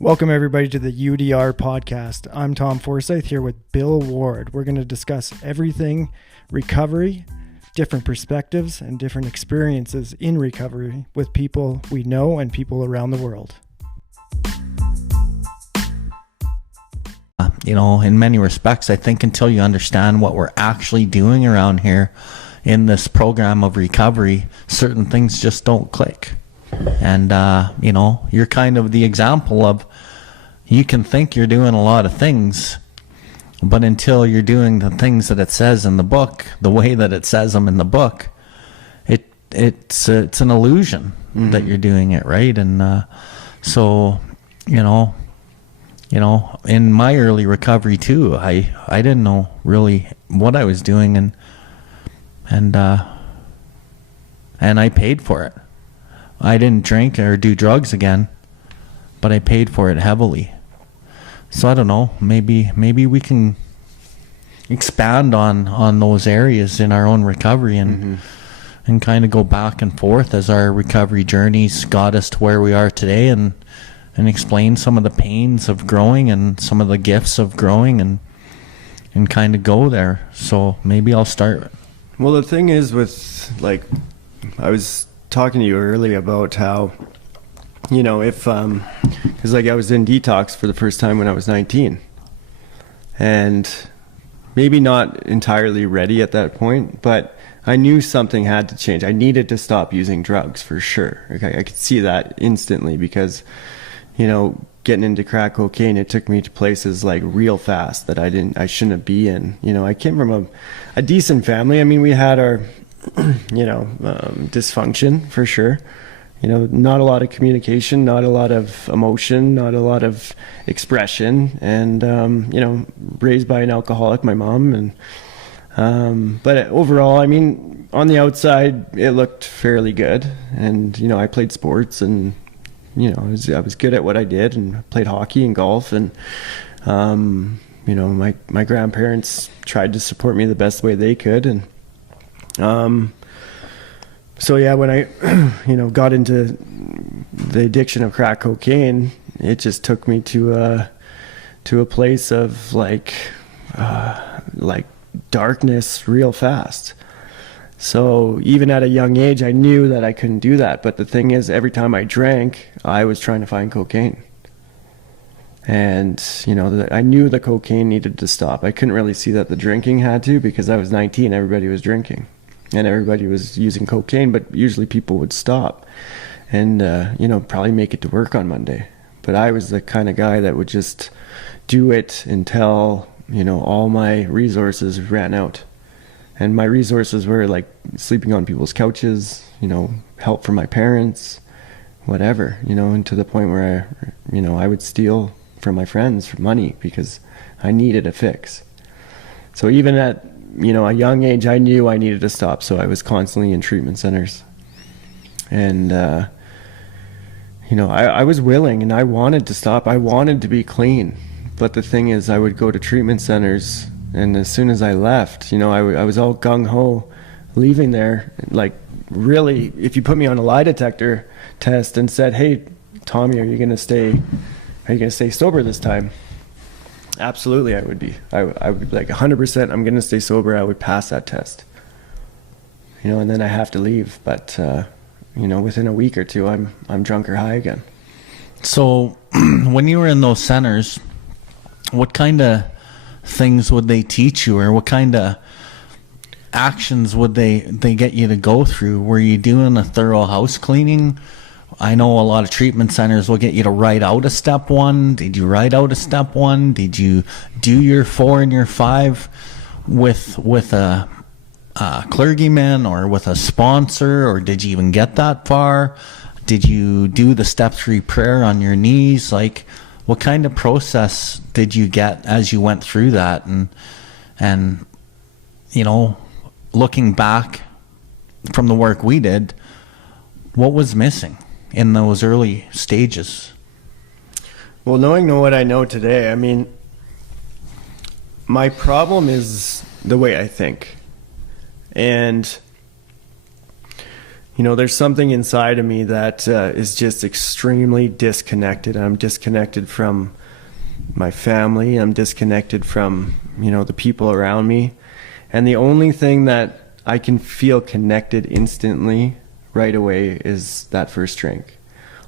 Welcome, everybody, to the UDR podcast. I'm Tom Forsyth here with Bill Ward. We're going to discuss everything recovery, different perspectives, and different experiences in recovery with people we know and people around the world. In many respects, I think until you understand what we're actually doing around here in this program of recovery, certain things just don't click. And, you're kind of the example of, you can think you're doing a lot of things, but until you're doing the things that it says in the book, the way that it says them in the book, it's an illusion that you're doing it, right? And so, in my early recovery too, I didn't know really what I was doing, and I paid for it. I didn't drink or do drugs again, but I paid for it heavily. So I don't know, maybe we can expand on those areas in our own recovery and kind of go back and forth as our recovery journeys got us to where we are today, and explain some of the pains of growing and some of the gifts of growing and kind of go there. So maybe I'll start. Well, the thing is with, I was talking to you earlier about how, if, because I was in detox for the first time when I was 19, and maybe not entirely ready at that point, but I knew something had to change. I needed to stop using drugs for sure. Okay, I could see that instantly because, getting into crack cocaine, it took me to places real fast that I shouldn't be in. I came from a decent family. I mean, we had our dysfunction for sure. Not a lot of communication, not a lot of emotion, not a lot of expression, and raised by an alcoholic, my mom, and but overall, I mean, on the outside, it looked fairly good, and I played sports, and I was good at what I did, and played hockey and golf, and my grandparents tried to support me the best way they could, and so yeah, when I, got into the addiction of crack cocaine, it just took me to a place of darkness real fast. So even at a young age, I knew that I couldn't do that. But the thing is, every time I drank, I was trying to find cocaine. And, I knew the cocaine needed to stop. I couldn't really see that the drinking had to, because I was 19, everybody was drinking. And everybody was using cocaine, but usually people would stop and, probably make it to work on Monday. But I was the kind of guy that would just do it until, all my resources ran out. And my resources were sleeping on people's couches, help from my parents, whatever, and to the point where, I would steal from my friends for money because I needed a fix. So even at a young age, I knew I needed to stop, so I was constantly in treatment centers. And, I was willing, and I wanted to stop. I wanted to be clean. But the thing is, I would go to treatment centers, and as soon as I left, I was all gung-ho leaving there. Really, if you put me on a lie detector test and said, hey, Tommy, are you going to stay sober this time? Absolutely, I would be. I would be 100%, I'm going to stay sober. I would pass that test. And then I have to leave. But, within a week or two, I'm drunk or high again. So when you were in those centers, what kind of things would they teach you, or what kind of actions would they get you to go through? Were you doing a thorough house cleaning? I know a lot of treatment centers will get you to write out a step 1. Did you write out a step 1? Did you do your 4 and your 5 with a clergyman or with a sponsor, or did you even get that far? Did you do the step 3 prayer on your knees? What kind of process did you get as you went through that? And looking back from the work we did, what was missing in those early stages? Well, knowing what I know today, I mean, my problem is the way I think. And there's something inside of me that is just extremely disconnected. I'm disconnected from my family. I'm disconnected from, the people around me. And the only thing that I can feel connected instantly right away is that first drink.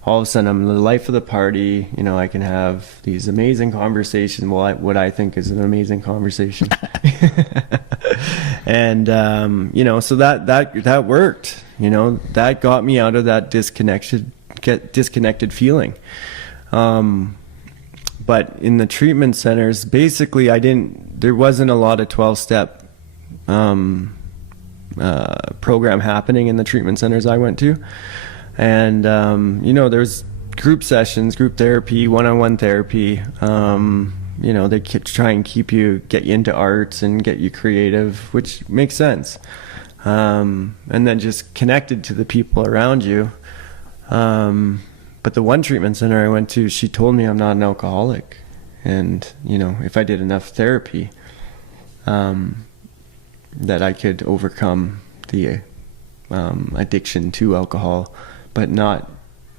All of a sudden, I'm the life of the party. I can have these amazing conversations. Well, what I think is an amazing conversation. And, so that worked. That got me out of that disconnected feeling. But in the treatment centers, basically, there wasn't a lot of 12-step program happening in the treatment centers I went to. And, there's group sessions, group therapy, one-on-one therapy. They try and get you into arts and get you creative, which makes sense. And then just connected to the people around you. But the one treatment center I went to, she told me I'm not an alcoholic. And, if I did enough therapy, that I could overcome the addiction to alcohol, but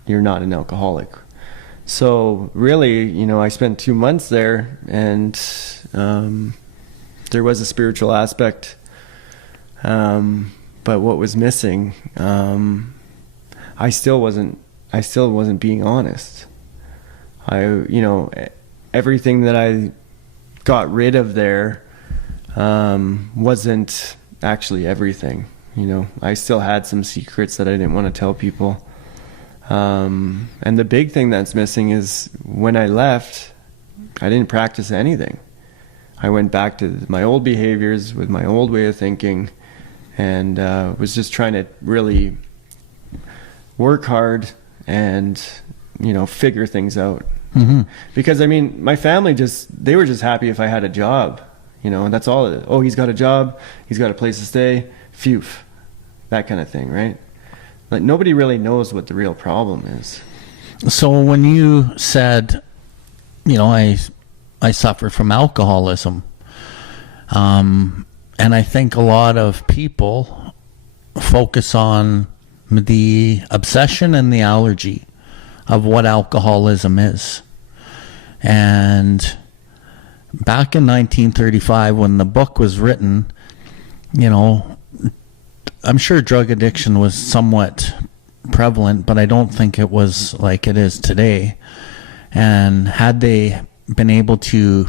you're not an alcoholic. So really, I spent 2 months there, and there was a spiritual aspect, but what was missing, I still wasn't being honest. Everything that I got rid of there wasn't actually everything. I still had some secrets that I didn't want to tell people. And the big thing that's missing is when I left, I didn't practice anything. I went back to my old behaviors with my old way of thinking, and was just trying to really work hard and, figure things out. Mm-hmm. Because, my family they were just happy if I had a job, and that's all. Oh, he's got a job, he's got a place to stay, phew, that kind of thing, right? Like, nobody really knows what the real problem is. So when you said, I suffer from alcoholism, and I think a lot of people focus on the obsession and the allergy of what alcoholism is. And back in 1935, when the book was written, I'm sure drug addiction was somewhat prevalent, but I don't think it was like it is today. And had they been able to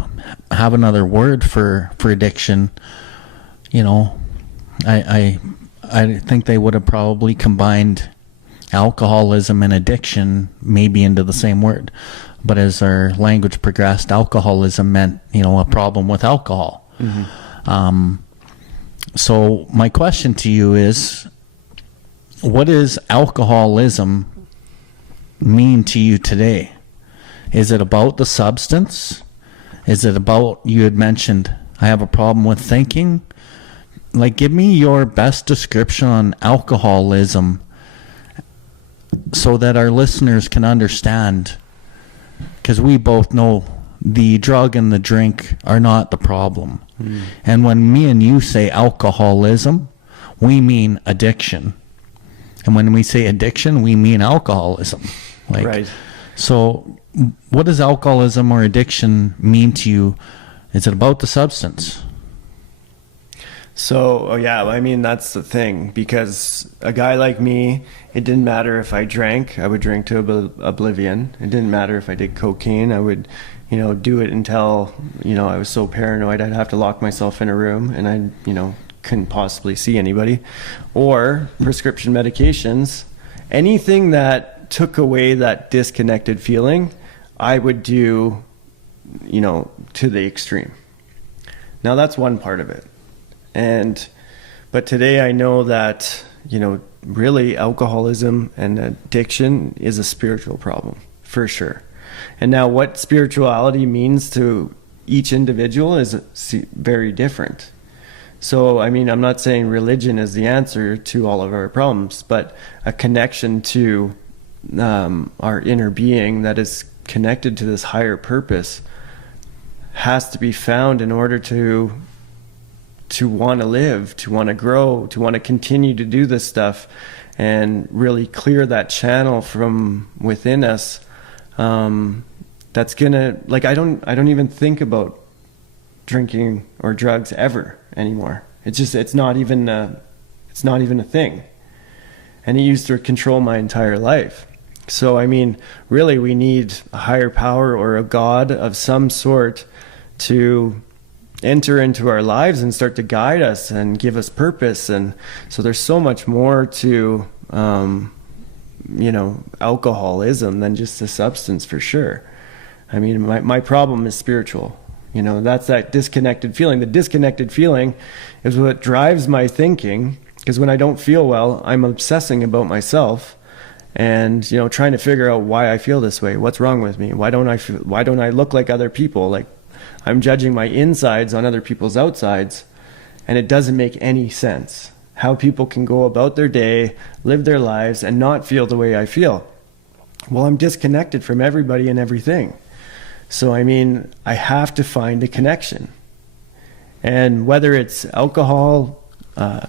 have another word for addiction, I think they would have probably combined alcoholism and addiction maybe into the same word. But as our language progressed, alcoholism meant, a problem with alcohol. Mm-hmm. So my question to you is, what does alcoholism mean to you today? Is it about the substance? Is it about, you had mentioned, I have a problem with thinking? Like, give me your best description on alcoholism so that our listeners can understand, because we both know the drug and the drink are not the problem. Mm. And when me and you say alcoholism, we mean addiction. And when we say addiction, we mean alcoholism. Right. So what does alcoholism or addiction mean to you? Is it about the substance? So, that's the thing, because a guy like me, it didn't matter if I drank, I would drink to oblivion. It didn't matter if I did cocaine, I would, do it until, I was so paranoid I'd have to lock myself in a room and I, couldn't possibly see anybody. Or prescription medications, anything that took away that disconnected feeling, I would do, to the extreme. Now that's one part of it. But today I know that, really alcoholism and addiction is a spiritual problem, for sure. And now what spirituality means to each individual is very different. So, I'm not saying religion is the answer to all of our problems, but a connection to our inner being that is connected to this higher purpose has to be found in order to want to live, to want to grow, to want to continue to do this stuff. and really clear that channel from within us. That's gonna, like, I don't even think about drinking or drugs ever anymore. It's not even a thing. And it used to control my entire life. So, I mean, really, we need a higher power or a God of some sort to enter into our lives and start to guide us and give us purpose. And so there's so much more to, alcoholism than just a substance, for sure. I mean, my problem is spiritual. That's that disconnected feeling. The disconnected feeling is what drives my thinking, because when I don't feel well, I'm obsessing about myself and, trying to figure out why I feel this way. What's wrong with me? Why don't I look like other people? Like, I'm judging my insides on other people's outsides, and it doesn't make any sense how people can go about their day, live their lives, and not feel the way I feel. Well, I'm disconnected from everybody and everything. So, I mean, I have to find a connection. And whether it's alcohol,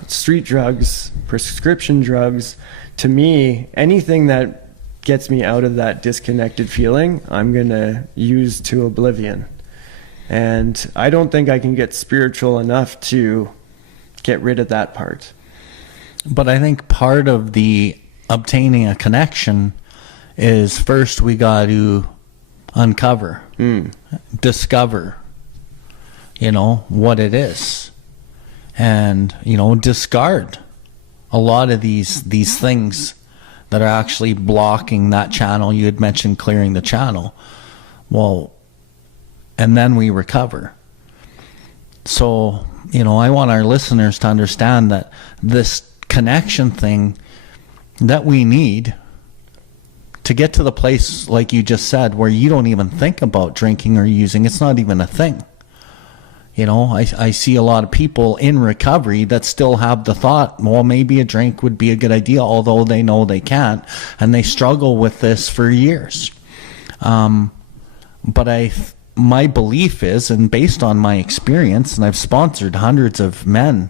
street drugs, prescription drugs, to me, anything that gets me out of that disconnected feeling, I'm going to use to oblivion. And I don't think I can get spiritual enough to get rid of that part. But I think part of the obtaining a connection is first we got to uncover, discover, what it is. And, discard a lot of these things that are actually blocking that channel. You had mentioned clearing the channel. Well, and then we recover. So, I want our listeners to understand that this connection thing that we need to get to the place, like you just said, where you don't even think about drinking or using, it's not even a thing. I see a lot of people in recovery that still have the thought, well, maybe a drink would be a good idea, although they know they can't, and they struggle with this for years. But my belief is, and based on my experience, and I've sponsored hundreds of men,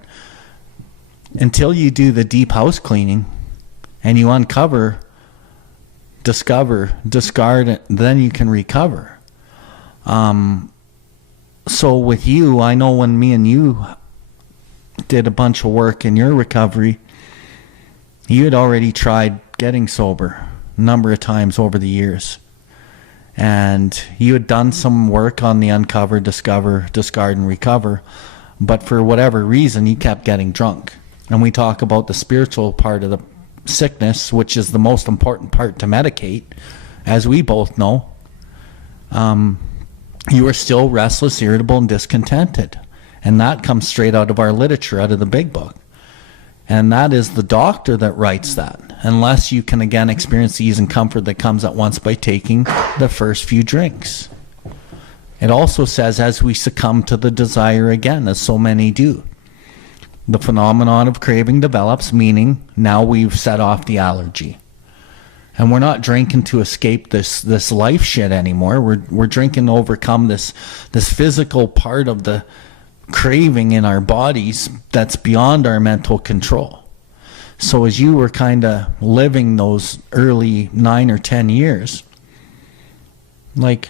until you do the deep house cleaning and you uncover, discover, discard, then you can recover. So with you, I know when me and you did a bunch of work in your recovery, you had already tried getting sober a number of times over the years. And you had done some work on the uncover, discover, discard, and recover. But for whatever reason, you kept getting drunk. And we talk about the spiritual part of the sickness, which is the most important part to medicate, as we both know. You are still restless, irritable, and discontented. And that comes straight out of our literature, out of the big book. And that is the doctor that writes that, unless you can again experience the ease and comfort that comes at once by taking the first few drinks. It also says, as we succumb to the desire again, as so many do, the phenomenon of craving develops, meaning now we've set off the allergy. And we're not drinking to escape this life shit anymore. We're drinking to overcome this physical part of the craving in our bodies that's beyond our mental control. So as you were kind of living those early 9 or 10 years, like,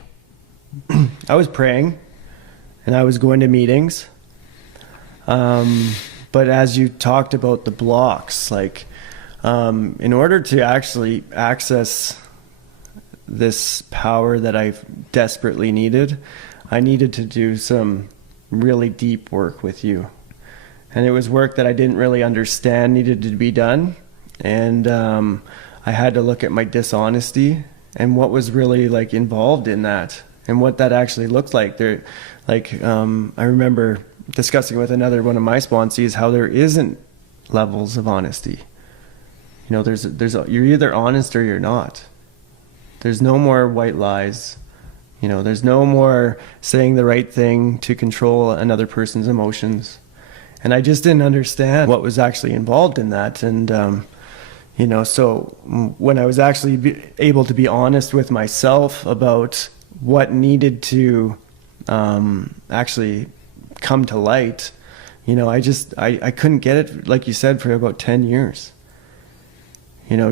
I was praying and I was going to meetings. But as you talked about the blocks, like, in order to actually access this power that I desperately needed, I needed to do some really deep work with you. And it was work that I didn't really understand needed to be done. And I had to look at my dishonesty and what was really like involved in that and what that actually looked like. I remember discussing with another one of my sponsees how there isn't levels of honesty. You're either honest or you're not. There's no more white lies. There's no more saying the right thing to control another person's emotions. And I just didn't understand what was actually involved in that. And, so when I was actually able to be honest with myself about what needed to actually come to light, I couldn't get it, like you said, for about 10 years.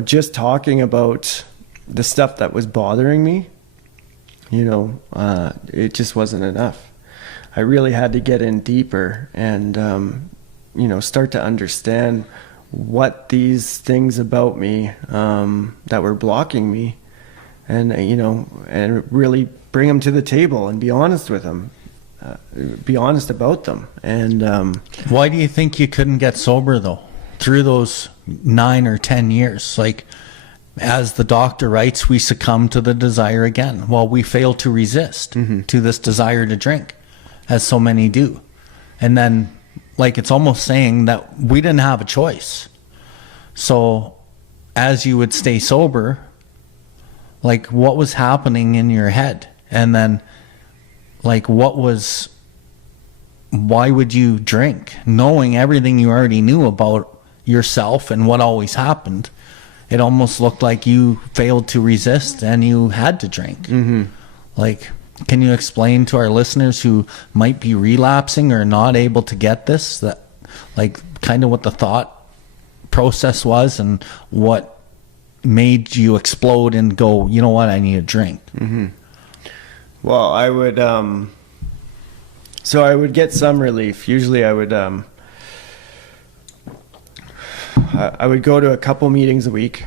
just talking about the stuff that was bothering me, it just wasn't enough. I really had to get in deeper and, start to understand what these things about me that were blocking me, and really bring them to the table and be honest with them, be honest about them. And why do you think you couldn't get sober though through those 9 or 10 years? Like, as the doctor writes, we succumb to the desire again. Well, we fail to resist to this desire to drink, as so many do. And then, like, it's almost saying that we didn't have a choice. So as you would stay sober, like, what was happening in your head? And then, like, why would you drink? Knowing everything you already knew about yourself and what always happened, it almost looked like you failed to resist and you had to drink. Like, can you explain to our listeners who might be relapsing or not able to get this, that, like, kind of what the thought process was and what made you explode and go, you know what, I need a drink? Well, I would so I would get some relief. Usually I would go to a couple meetings a week.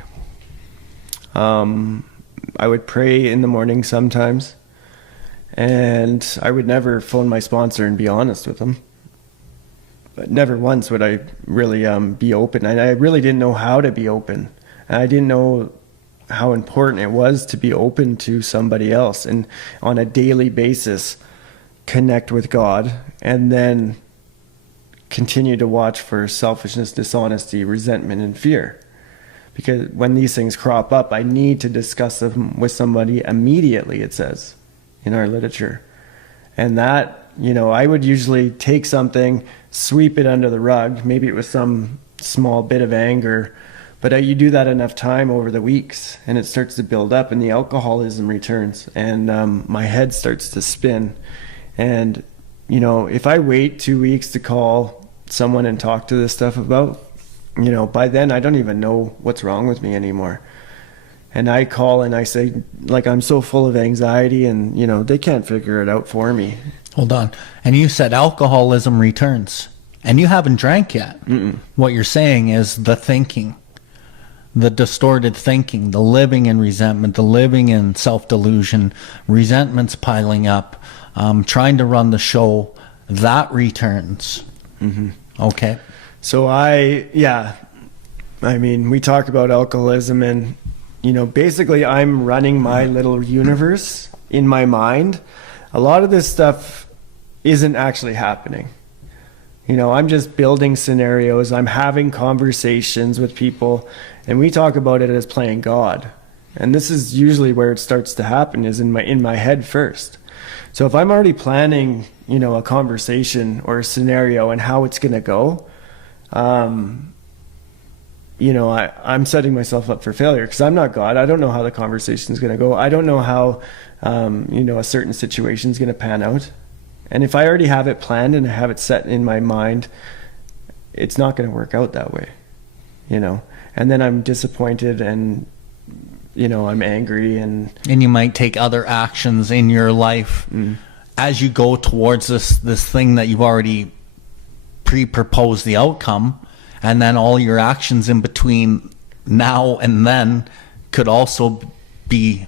I would pray in the morning sometimes, and I would never phone my sponsor and be honest with them. But never once would I really be open, and I really didn't know how to be open. And I didn't know how important it was to be open to somebody else and on a daily basis connect with God, and then continue to watch for selfishness, dishonesty, resentment, and fear. Because when these things crop up, I need to discuss them with somebody immediately, it says in our literature. And that, I would usually take something, sweep it under the rug. Maybe it was some small bit of anger, but you do that enough time over the weeks and it starts to build up, and the alcoholism returns, and my head starts to spin. And, if I wait 2 weeks to call someone and talk to this stuff about, by then I don't even know what's wrong with me anymore. And I call and I say, like, I'm so full of anxiety, and, they can't figure it out for me. Hold on. And you said alcoholism returns, and you haven't drank yet. What you're saying is the thinking, the distorted thinking, the living in resentment, the living in self-delusion, resentment's piling up, trying to run the show, that returns. Okay. So we talk about alcoholism, and, basically I'm running my little universe in my mind. A lot of this stuff isn't actually happening. I'm just building scenarios. I'm having conversations with people, and we talk about it as playing God. And this is usually where it starts to happen, is in my head first. So if I'm already planning, a conversation or a scenario and how it's going to go, I'm setting myself up for failure, because I'm not God. I don't know how the conversation is going to go. I don't know how, a certain situation is going to pan out. And if I already have it planned and I have it set in my mind, it's not going to work out that way, And then I'm disappointed, and, I'm angry, and you might take other actions in your life as you go towards this thing that you've already pre-proposed the outcome, and then all your actions in between now and then could also be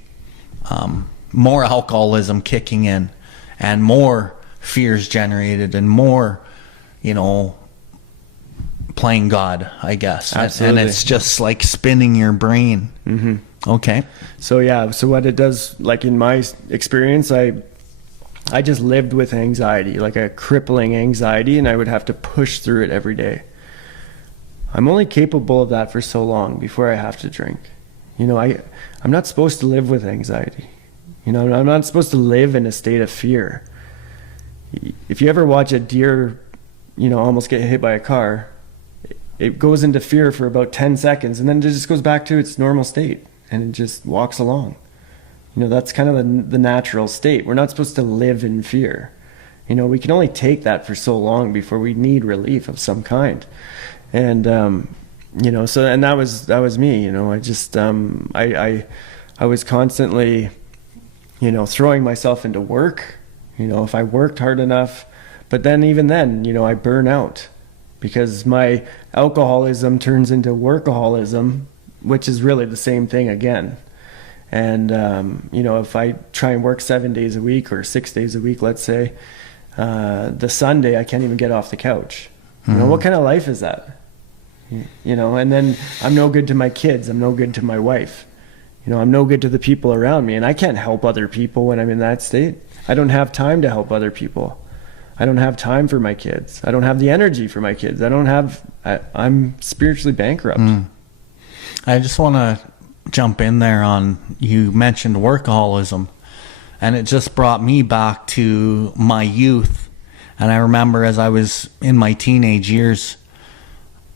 more alcoholism kicking in, and more fears generated, and more, playing God, I guess. Absolutely. And it's just like spinning your brain. Okay. So what it does, like in my experience, I just lived with anxiety, like a crippling anxiety, and I would have to push through it every day. I'm only capable of that for so long before I have to drink. I'm not supposed to live with anxiety. I'm not supposed to live in a state of fear. If you ever watch a deer, almost get hit by a car, it goes into fear for about 10 seconds, and then it just goes back to its normal state, and it just walks along. That's kind of the natural state. We're not supposed to live in fear. We can only take that for so long before we need relief of some kind. And, So, and that was me, I just, I was constantly, throwing myself into work, if I worked hard enough, but then even then, I burn out because my alcoholism turns into workaholism, which is really the same thing again. And, if I try and work 7 days a week or 6 days a week, let's say, the Sunday, I can't even get off the couch. What kind of life is that? And then I'm no good to my kids. I'm no good to my wife. I'm no good to the people around me. And I can't help other people when I'm in that state. I don't have time to help other people. I don't have time for my kids. I don't have the energy for my kids. I'm spiritually bankrupt. I just want to jump in there on, you mentioned workaholism, and it just brought me back to my youth. And I remember as I was in my teenage years,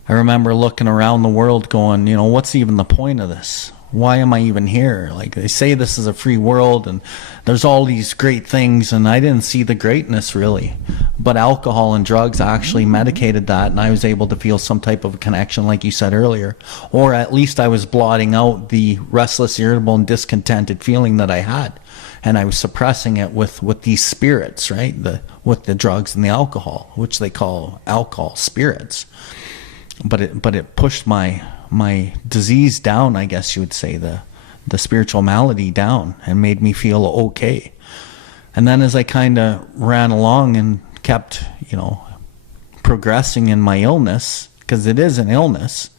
I remember looking around the world going, what's even the point of this? Why am I even here? Like, they say this is a free world and there's all these great things, and I didn't see the greatness really. But alcohol and drugs actually medicated that, and I was able to feel some type of a connection, like you said earlier. Or at least I was blotting out the restless, irritable, and discontented feeling that I had. And I was suppressing it with these spirits, right? With the drugs and the alcohol, which they call alcohol spirits. But it pushed my disease down, I guess you would say, the spiritual malady down, and made me feel okay. And then as I kind of ran along and kept, progressing in my illness, because it is an illness,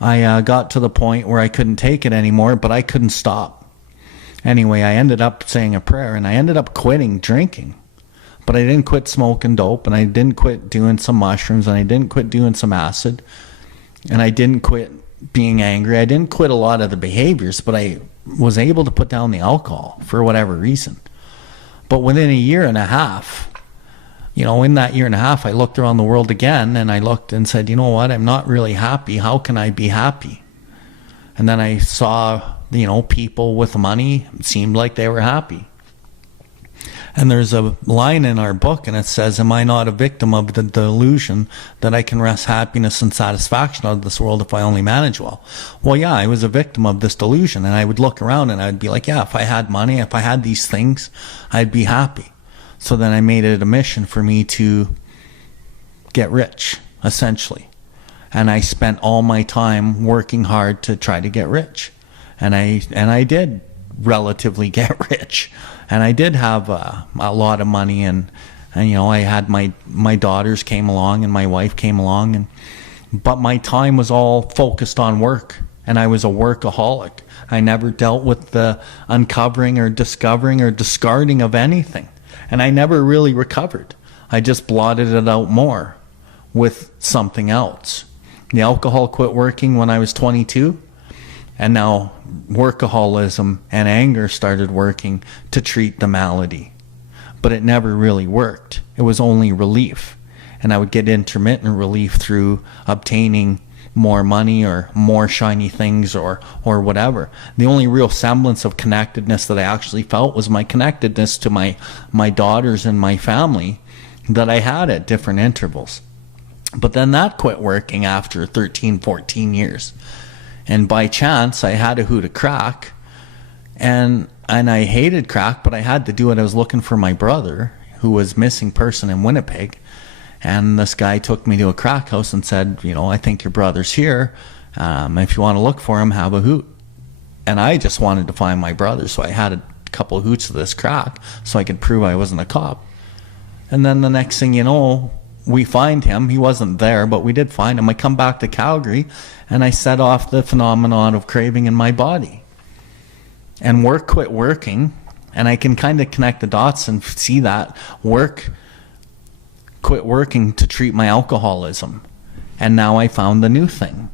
I got to the point where I couldn't take it anymore, but I couldn't stop. Anyway, I ended up saying a prayer, and I ended up quitting drinking. But I didn't quit smoking dope, and I didn't quit doing some mushrooms, and I didn't quit doing some acid, and I didn't quit being angry. I didn't quit a lot of the behaviors, but I was able to put down the alcohol for whatever reason. But within a year and a half, in that year and a half, I looked around the world again, and I looked and said, you know what, I'm not really happy. How can I be happy? And then I saw, people with money, it seemed like they were happy. And there's a line in our book, and it says, am I not a victim of the delusion that I can wrest happiness and satisfaction out of this world if I only manage well? Well, yeah, I was a victim of this delusion, and I would look around and I'd be like, yeah, if I had money, if I had these things, I'd be happy. So then I made it a mission for me to get rich, essentially. And I spent all my time working hard to try to get rich. And I did relatively get rich. And I did have a lot of money, and I had my daughters came along and my wife came along, but my time was all focused on work, and I was a workaholic. I never dealt with the uncovering or discovering or discarding of anything, and I never really recovered. I just blotted it out more with something else. The alcohol quit working when I was 22. And now workaholism and anger started working to treat the malady. But it never really worked. It was only relief. And I would get intermittent relief through obtaining more money or more shiny things or whatever. The only real semblance of connectedness that I actually felt was my connectedness to my daughters and my family that I had at different intervals. But then that quit working after 13, 14 years. And by chance, I had a hoot of crack, and I hated crack, but I had to do it. I was looking for my brother, who was missing person in Winnipeg, and this guy took me to a crack house and said, I think your brother's here. If you want to look for him, have a hoot. And I just wanted to find my brother, so I had a couple of hoots of this crack so I could prove I wasn't a cop. And then the next thing you know, we find him. He wasn't there, but we did find him. I come back to Calgary, and I set off the phenomenon of craving in my body. And work quit working, and I can kind of connect the dots and see that work quit working to treat my alcoholism. And now I found the new thing.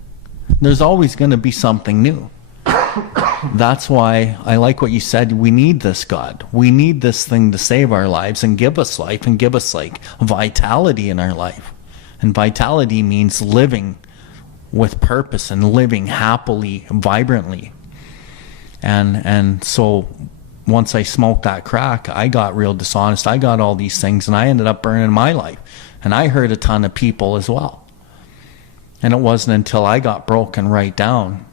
There's always going to be something new. That's why I like what you said. We need this God. We need this thing to save our lives and give us life and give us vitality in our life. And vitality means living with purpose and living happily, vibrantly. And so once I smoked that crack, I got real dishonest. I got all these things, and I ended up burning my life. And I hurt a ton of people as well. And it wasn't until I got broken right down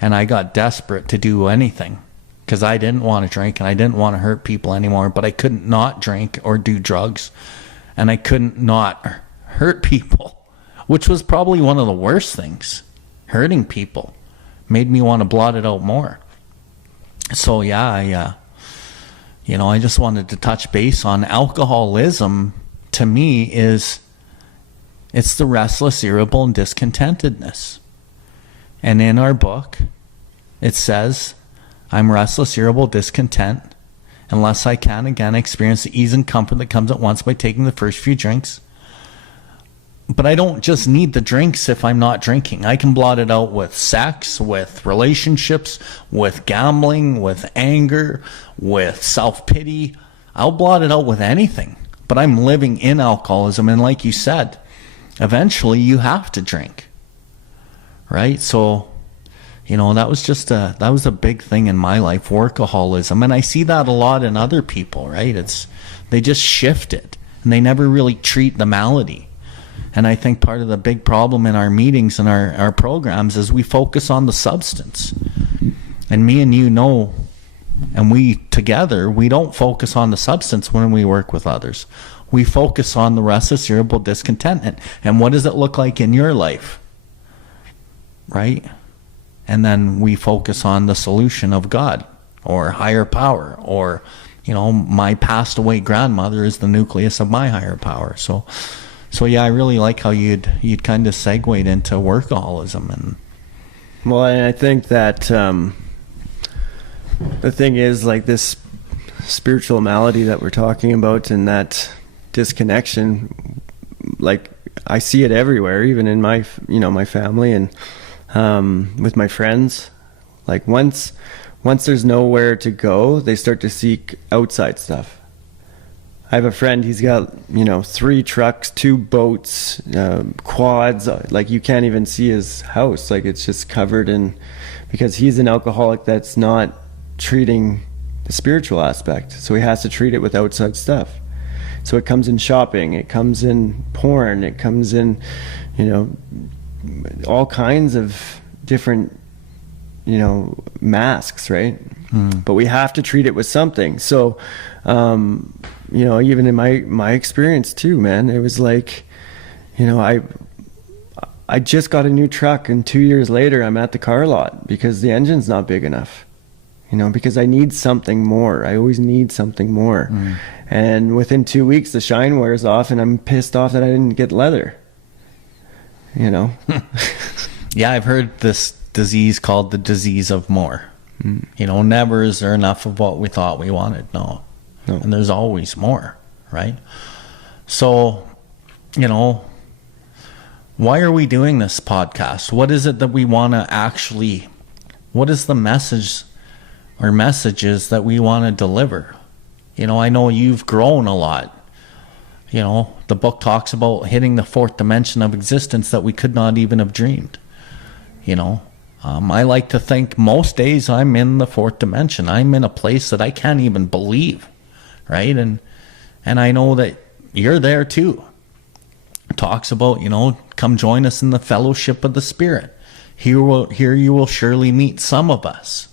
and I got desperate to do anything, because I didn't want to drink and I didn't want to hurt people anymore, but I couldn't not drink or do drugs, and I couldn't not hurt people, which was probably one of the worst things. Hurting people made me want to blot it out more. So yeah, I just wanted to touch base on alcoholism. To me, it's the restless, irritable, and discontentedness. And in our book, it says, I'm restless, irritable, discontent, unless I can again experience the ease and comfort that comes at once by taking the first few drinks. But I don't just need the drinks if I'm not drinking. I can blot it out with sex, with relationships, with gambling, with anger, with self-pity. I'll blot it out with anything. But I'm living in alcoholism, and like you said, eventually you have to drink, right? So, that was a big thing in my life, workaholism, and I see that a lot in other people, right? They just shift it, and they never really treat the malady. And I think part of the big problem in our meetings and our programs is we focus on the substance. And me and you know, and we together, we don't focus on the substance when we work with others. We focus on the restless, irritable, discontent. And what does it look like in your life? Right? And then we focus on the solution of God or higher power, or, my passed away grandmother is the nucleus of my higher power. So yeah, I really like how you'd kind of segued into workaholism. And I think that the thing is, like, this spiritual malady that we're talking about and that disconnection, like, I see it everywhere, even in my my family and with my friends. Like, once there's nowhere to go, they start to seek outside stuff. I have a friend, he's got, 3 trucks, 2 boats, quads. Like, you can't even see his house. Like, it's just covered in, because he's an alcoholic that's not treating the spiritual aspect. So he has to treat it with outside stuff. So it comes in shopping, it comes in porn, it comes in, all kinds of different, masks, right? But we have to treat it with something. So, even in my experience too, man, it was like, I just got a new truck, and 2 years later I'm at the car lot because the engine's not big enough, because I need something more. I always need something more. And within 2 weeks the shine wears off and I'm pissed off that I didn't get leather, Yeah, I've heard this disease called the disease of more. Never is there enough of what we thought we wanted. No. And there's always more, right? So, why are we doing this podcast? What is it that we want to actually, what is the message or messages that we want to deliver? I know you've grown a lot. The book talks about hitting the 4th dimension of existence that we could not even have dreamed. I like to think most days I'm in the 4th dimension. I'm in a place that I can't even believe, right? And I know that you're there too. It talks about, come join us in the fellowship of the Spirit. Here you will surely meet some of us.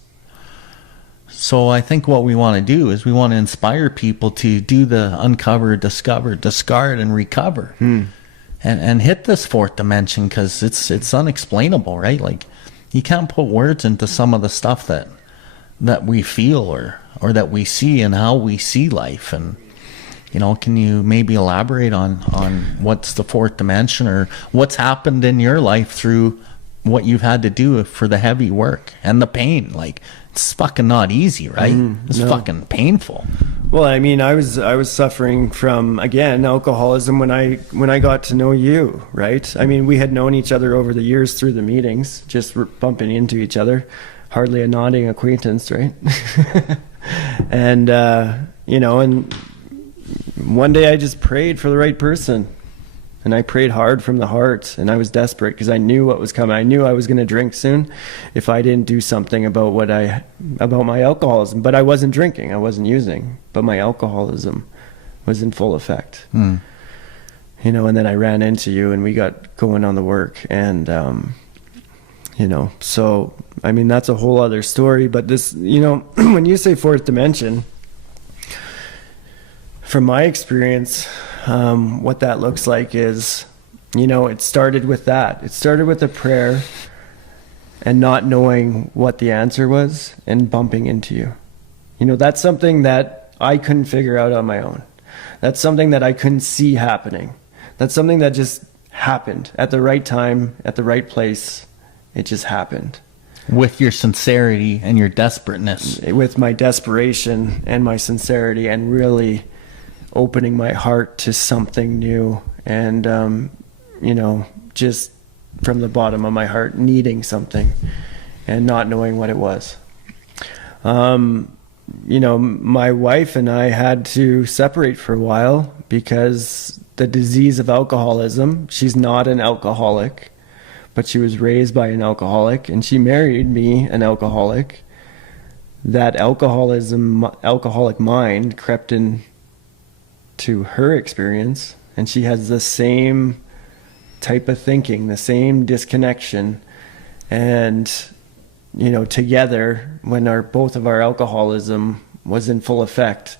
So I think what we want to do is we want to inspire people to do the uncover, discover, discard, and recover. And hit this 4th dimension, because it's unexplainable, right? Like, you can't put words into some of the stuff that we feel or that we see and how we see life. And can you maybe elaborate on what's the 4th dimension, or what's happened in your life through what you've had to do for the heavy work and the pain? Like, it's fucking not easy, right? It's fucking painful. Well, I mean, I was suffering from, again, alcoholism when I got to know you, right? I mean, we had known each other over the years through the meetings, just bumping into each other, hardly a nodding acquaintance, right? And and one day I just prayed for the right person, and I prayed hard from the heart, and I was desperate because I knew what was coming. I knew I was going to drink soon if I didn't do something about my alcoholism. But I wasn't drinking, I wasn't using, but my alcoholism was in full effect. you know, and then I ran into you and we got going on the work. And, you know, so, I mean, that's a whole other story. But this, you know, when you say fourth dimension, from my experience, what that looks like is, you know, it started with that. It started with a prayer and not knowing what the answer was and bumping into you. You know, that's something that I couldn't figure out on my own. That's something that I couldn't see happening. That's something that just happened at the right time, at the right place. It just happened. With your sincerity and your desperateness. With my desperation and my sincerity, and really opening my heart to something new. And, you know, just from the bottom of my heart, needing something and not knowing what it was. You know, my wife and I had to separate for a while because the disease of alcoholism, she's not an alcoholic, but she was raised by an alcoholic, and she married me, an alcoholic. That alcoholic mind crept in to her experience, and she has the same type of thinking, the same disconnection. And, you know, together, when both of our alcoholism was in full effect,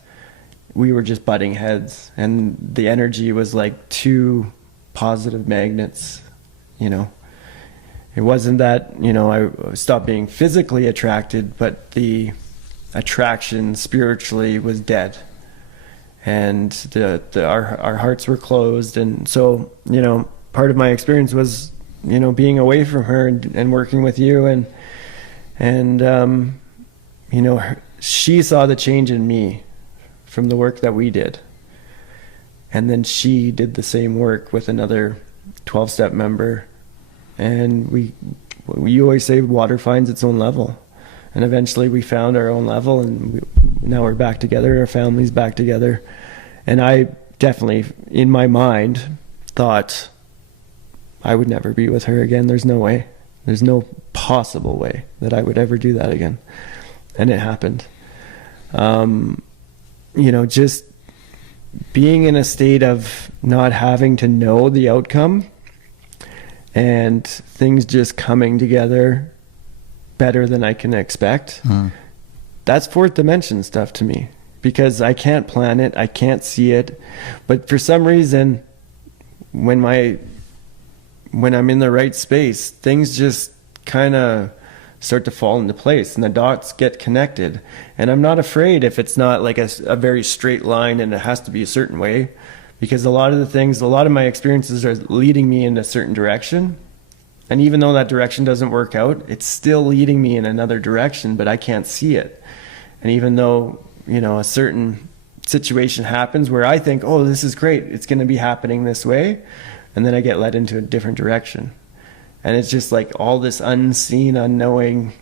we were just butting heads, and the energy was like two positive magnets. You know, it wasn't that, you know, I stopped being physically attracted, but the attraction spiritually was dead, and our hearts were closed. And so, you know, part of my experience was, you know, being away from her and working with you, and you know, she saw the change in me from the work that we did. And then she did the same work with another 12-step member. And we always say water finds its own level. And eventually we found our own level, and now we're back together, our family's back together. And I definitely, in my mind, thought I would never be with her again. There's no way. There's no possible way that I would ever do that again. And it happened. You know, just being in a state of not having to know the outcome and things just coming together better than I can expect. That's fourth dimension stuff to me, because I can't plan it. I can't see it. But for some reason, when I'm in the right space, things just kind of start to fall into place, and the dots get connected. And I'm not afraid if it's not like a very straight line and it has to be a certain way, because a lot of my experiences are leading me in a certain direction. And even though that direction doesn't work out, it's still leading me in another direction, but I can't see it. And even though, you know, a certain situation happens where I think, oh, this is great, it's going to be happening this way, and then I get led into a different direction. And it's just like all this unseen, unknowing,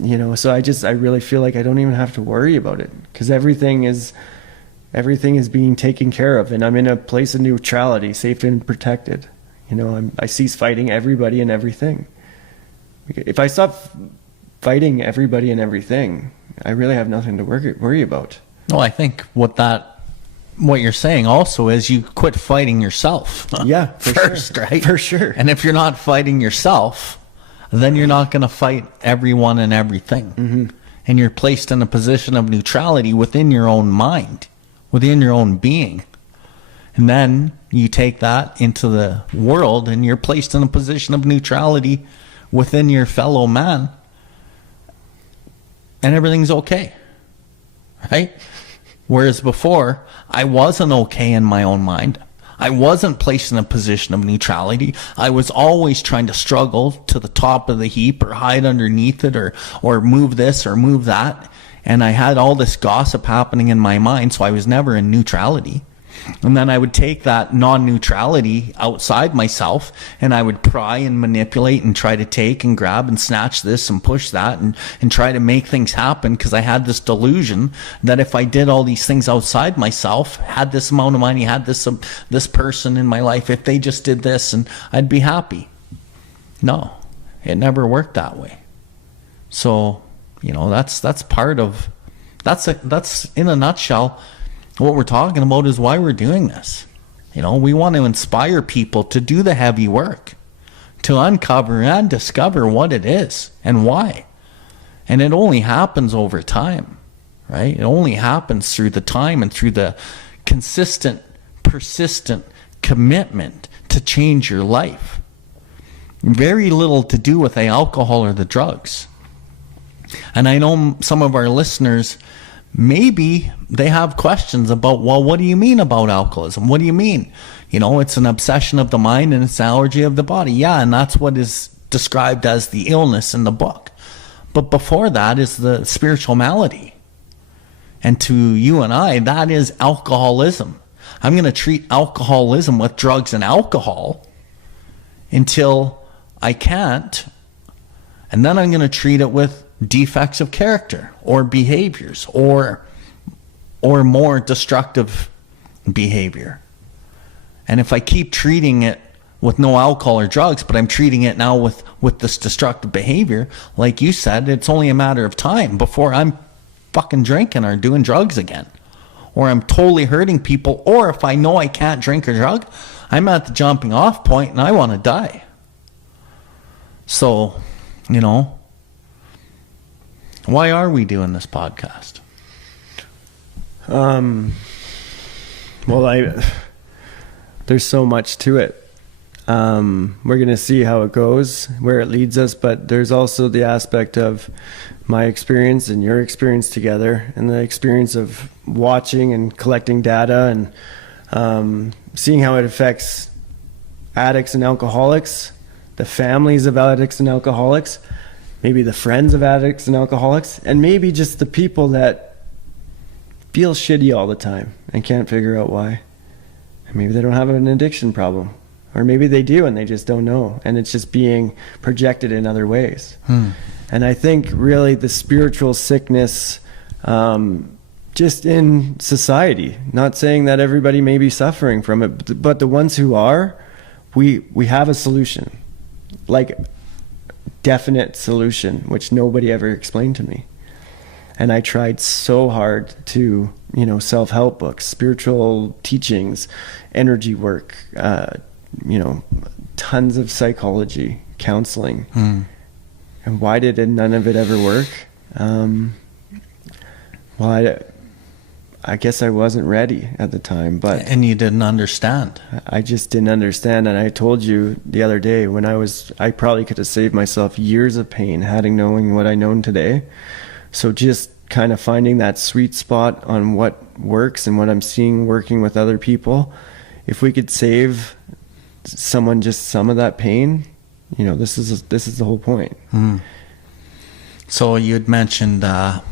you know, so I really feel like I don't even have to worry about it, because everything is being taken care of, and I'm in a place of neutrality, safe and protected. You know, I cease fighting everybody and everything. If I stop fighting everybody and everything, I really have nothing to worry about. Well, I think what you're saying also is you quit fighting yourself. Yeah, first, sure. right? For sure. And if you're not fighting yourself, then you're not going to fight everyone and everything. Mm-hmm. And you're placed in a position of neutrality within your own mind, within your own being. And then you take that into the world, and you're placed in a position of neutrality within your fellow man, and everything's okay, right? Whereas before, I wasn't okay in my own mind. I wasn't placed in a position of neutrality. I was always trying to struggle to the top of the heap, or hide underneath it, or move this or move that. And I had all this gossip happening in my mind, so I was never in neutrality. And then I would take that non-neutrality outside myself, and I would pry and manipulate and try to take and grab and snatch this and push that and try to make things happen, because I had this delusion that if I did all these things outside myself, had this amount of money, had this person in my life, if they just did this, and I'd be happy. No, it never worked that way. So, you know, that's part of, that's in a nutshell. What we're talking about is why we're doing this. We want to inspire people to do the heavy work, to uncover and discover what it is and why. And it only happens over time, right? It only happens through the time and through the consistent, persistent commitment to change your life. Very little to do with the alcohol or the drugs. And I know some of our listeners, maybe they have questions about, well, what do you mean about alcoholism? What do you mean? It's an obsession of the mind and it's an allergy of the body. Yeah, and that's what is described as the illness in the book. But before that is the spiritual malady. And to you and I, that is alcoholism. I'm going to treat alcoholism with drugs and alcohol until I can't. And then I'm going to treat it with defects of character or behaviors or more destructive behavior. And if I keep treating it with no alcohol or drugs, but I'm treating it now with this destructive behavior, like you said, it's only a matter of time before I'm fucking drinking or doing drugs again. Or I'm totally hurting people. Or if I know I can't drink or drug, I'm at the jumping off point and I want to die. So, why are we doing this podcast? There's so much to it. We're going to see how it goes, where it leads us, but there's also the aspect of my experience and your experience together, and the experience of watching and collecting data and seeing how it affects addicts and alcoholics, the families of addicts and alcoholics, maybe the friends of addicts and alcoholics, and maybe just the people that feel shitty all the time and can't figure out why. And maybe they don't have an addiction problem. Or maybe they do and they just don't know. And it's just being projected in other ways. And I think really the spiritual sickness, just in society, not saying that everybody may be suffering from it, but the ones who are, we have a solution. Like definite solution, which nobody ever explained to me. And I tried so hard to, self-help books, spiritual teachings, energy work, tons of psychology, counseling. And why did none of it ever work? I guess I wasn't ready at the time, but... And you didn't understand. I just didn't understand. And I told you the other day when I probably could have saved myself years of pain having knowing what I know today. So just kind of finding that sweet spot on what works and what I'm seeing working with other people. If we could save someone just some of that pain, this is the whole point. So you had mentioned, and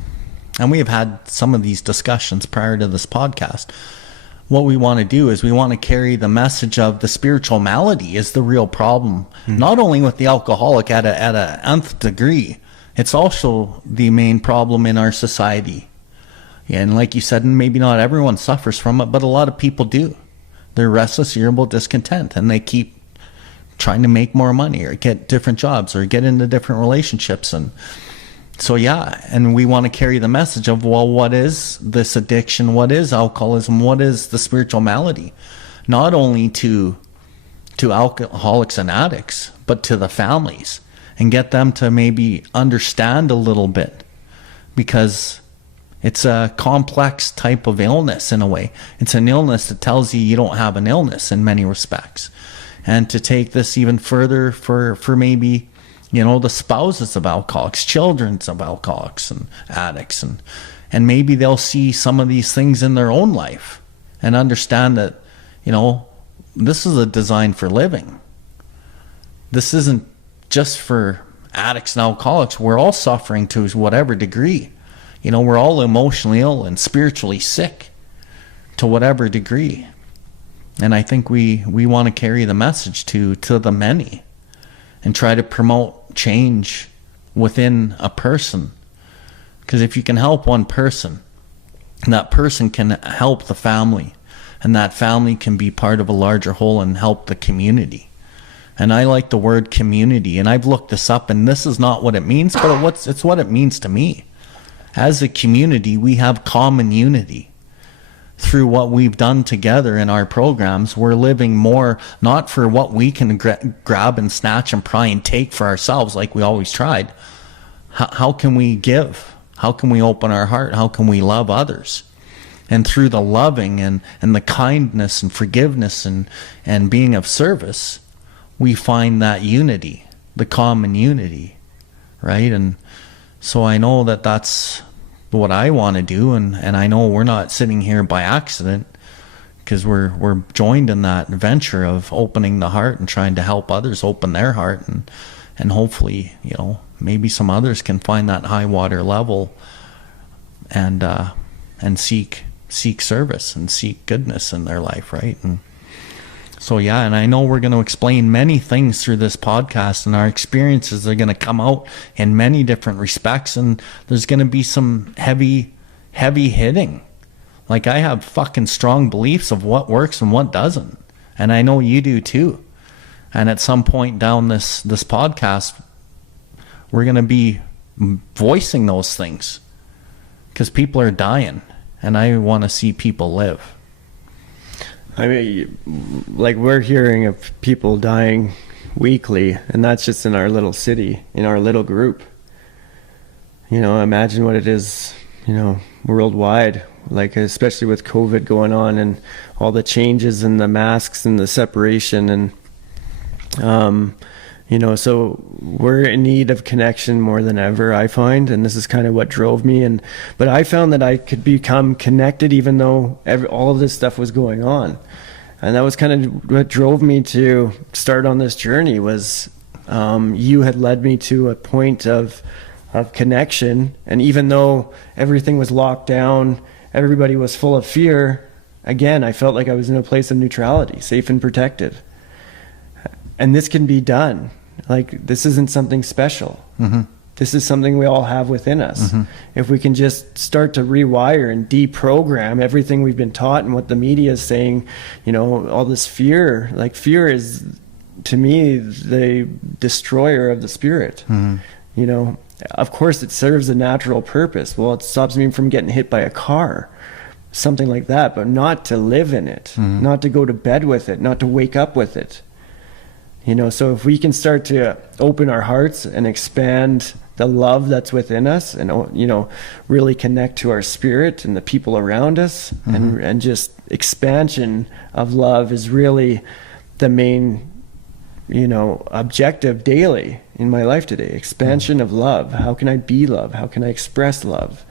we have had some of these discussions prior to this podcast. What we want to do is we want to carry the message of the spiritual malady is the real problem, not only with the alcoholic at a nth degree. It's also the main problem in our society. And like you said, maybe not everyone suffers from it, but a lot of people do. They're restless, irritable, discontent, and they keep trying to make more money or get different jobs or get into different relationships. And so, and we want to carry the message of, well, what is this addiction? What is alcoholism? What is the spiritual malady? Not only to alcoholics and addicts, but to the families, and get them to maybe understand a little bit, because it's a complex type of illness in a way. It's an illness that tells you don't have an illness in many respects. And to take this even further for maybe, the spouses of alcoholics, children of alcoholics and addicts, and maybe they'll see some of these things in their own life and understand that, this is a design for living. This isn't just for addicts and alcoholics. We're all suffering to whatever degree. We're all emotionally ill and spiritually sick to whatever degree. And I think we want to carry the message to the many and try to promote change within a person. Because if you can help one person, that person can help the family, and that family can be part of a larger whole and help the community. And I like the word community, and I've looked this up, and this is not what it means, but it's what it means to me. As a community, we have common unity. through what we've done together in our programs, we're living more not for what we can grab and snatch and pry and take for ourselves like we always tried. How can we give? How can we open our heart? How can we love others? And through the loving and the kindness and forgiveness and being of service, we find that unity, the common unity, right? And so I know that that's what I want to do, and I know we're not sitting here by accident, because we're joined in that venture of opening the heart and trying to help others open their heart, and hopefully, you know, maybe some others can find that high water level and seek service and seek goodness in their life, right? And so yeah, and I know we're going to explain many things through this podcast, and our experiences are going to come out in many different respects, and there's going to be some heavy hitting. Like, I have fucking strong beliefs of what works and what doesn't, and I know you do too. And at some point down this podcast, we're going to be voicing those things, because people are dying, and I want to see people live. I mean, like, we're hearing of people dying weekly, and that's just in our little city, in our little group. You know, imagine what it is, you know, worldwide, like, especially with COVID going on and all the changes and the masks and the separation, and you know, so we're in need of connection more than ever, I find, and this is kind of what drove me. But I found that I could become connected even though all of this stuff was going on, and that was kind of what drove me to start on this journey. Was you had led me to a point of connection, and even though everything was locked down, everybody was full of fear. Again, I felt like I was in a place of neutrality, safe and protected, and this can be done. Like, this isn't something special. Mm-hmm. This is something we all have within us. Mm-hmm. If we can just start to rewire and deprogram everything we've been taught and what the media is saying, you know, all this fear, like, fear is, to me, the destroyer of the spirit. Mm-hmm. You know, of course it serves a natural purpose. Well, it stops me from getting hit by a car, something like that, but not to live in it, mm-hmm. not to go to bed with it, not to wake up with it. You know, so if we can start to open our hearts and expand the love that's within us, and, you know, really connect to our spirit and the people around us, mm-hmm. and just expansion of love is really the main, you know, objective daily in my life today. Expansion mm-hmm. of love. How can I be love? How can I express love?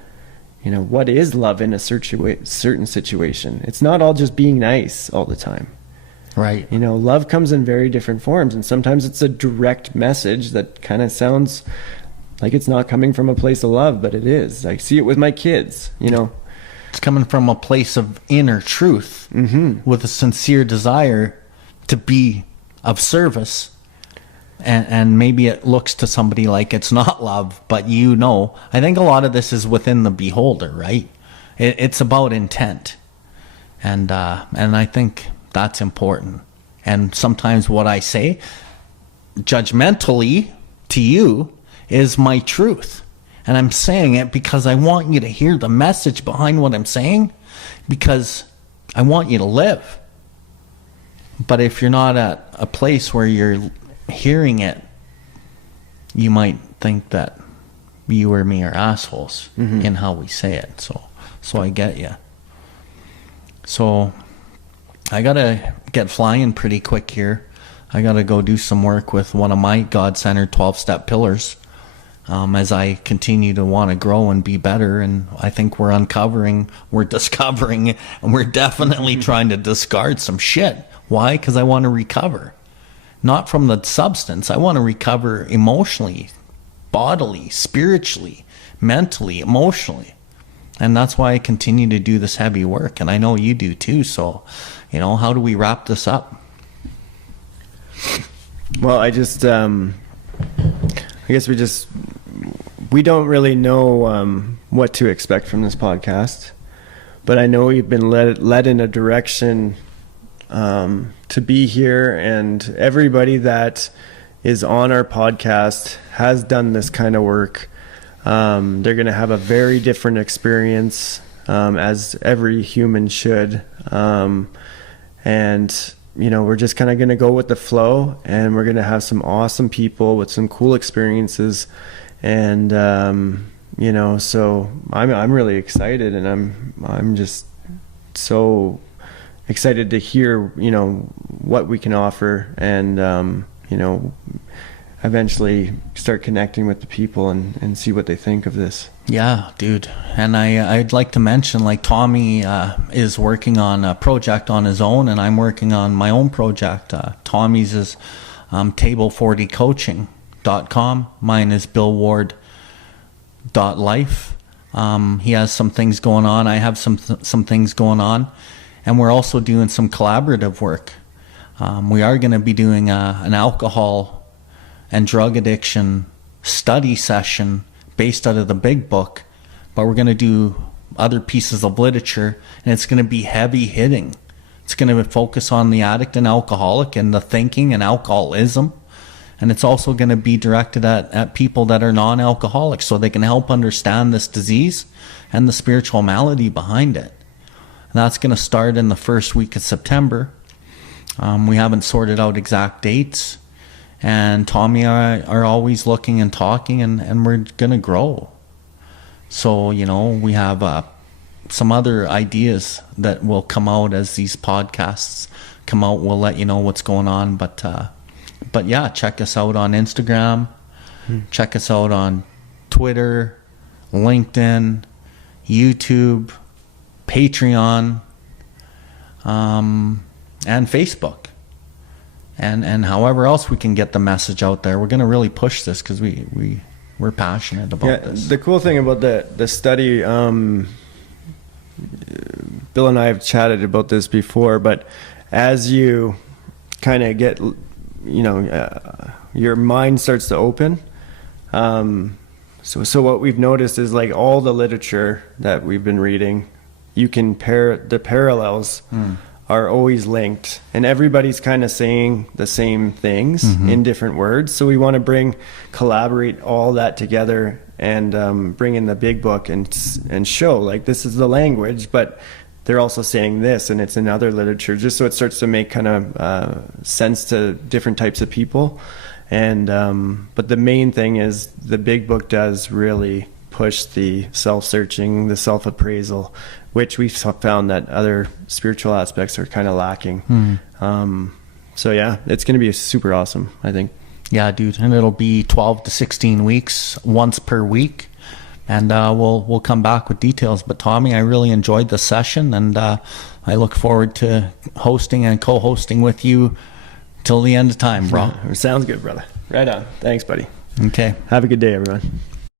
You know, what is love in a certain situation? It's not all just being nice all the time. Right. You know, love comes in very different forms, and sometimes it's a direct message that kind of sounds like it's not coming from a place of love, but it is. I see it with my kids, you know. It's coming from a place of inner truth, mm-hmm. with a sincere desire to be of service. And maybe it looks to somebody like it's not love, but you know, I think a lot of this is within the beholder, right? It's about intent. And I think that's important. And sometimes what I say judgmentally to you is my truth. And I'm saying it because I want you to hear the message behind what I'm saying, because I want you to live. But if you're not at a place where you're hearing it, you might think that you or me are assholes, mm-hmm. in how we say it. So I get you. So I gotta get flying pretty quick here. I gotta go do some work with one of my God-centered 12-step pillars, as I continue to want to grow and be better. And I think we're discovering, and we're definitely trying to discard some shit. Why? Because I want to recover. Not from the substance. I want to recover emotionally, bodily, spiritually, mentally, emotionally. And that's why I continue to do this heavy work. And I know you do too. So, you know, how do we wrap this up? Well, I just, I guess we don't really know what to expect from this podcast. But I know we've been led in a direction to be here, and everybody that is on our podcast has done this kind of work. They're going to have a very different experience. as every human should. And, you know, we're just kind of going to go with the flow, and we're going to have some awesome people with some cool experiences. And, you know, so I'm really excited, and I'm just so excited to hear, you know, what we can offer, and, you know, eventually start connecting with the people and see what they think of this. Yeah, dude. And I'd like to mention, like, Tommy is working on a project on his own, and I'm working on my own project. Tommy's is table40coaching.com. Mine is billward.life. He has some things going on. I have some things going on. And we're also doing some collaborative work. We are going to be doing an alcohol and drug addiction study session based out of the big book, but we're going to do other pieces of literature, and it's going to be heavy hitting. It's going to focus on the addict and alcoholic and the thinking and alcoholism, and it's also going to be directed at people that are non-alcoholics, so they can help understand this disease and the spiritual malady behind it. And that's going to start in the first week of September. We haven't sorted out exact dates. And Tommy and I are always looking and talking, and we're going to grow. So, you know, we have some other ideas that will come out as these podcasts come out. We'll let you know what's going on. But yeah, check us out on Instagram. Check us out on Twitter, LinkedIn, YouTube, Patreon, and Facebook. And however else we can get the message out there. We're going to really push this because we're passionate about this. The cool thing about the study, Bill and I have chatted about this before, but as you kind of get, you know, your mind starts to open. So what we've noticed is, like, all the literature that we've been reading, you can the parallels are always linked, and everybody's kind of saying the same things in different words. So we want to collaborate all that together and bring in the big book and show, like, this is the language, but they're also saying this, and it's in other literature, just so it starts to make kind of sense to different types of people. And but the main thing is the big book does really push the self-searching, the self-appraisal, which we've found that other spiritual aspects are kind of lacking. So yeah, it's going to be super awesome, I think. Yeah, dude, and it'll be 12 to 16 weeks, once per week, and we'll come back with details. But Tommy, I really enjoyed the session, and I look forward to hosting and co-hosting with you till the end of time, bro. Sounds good, brother. Right on. Thanks, buddy. Okay. Have a good day, everyone.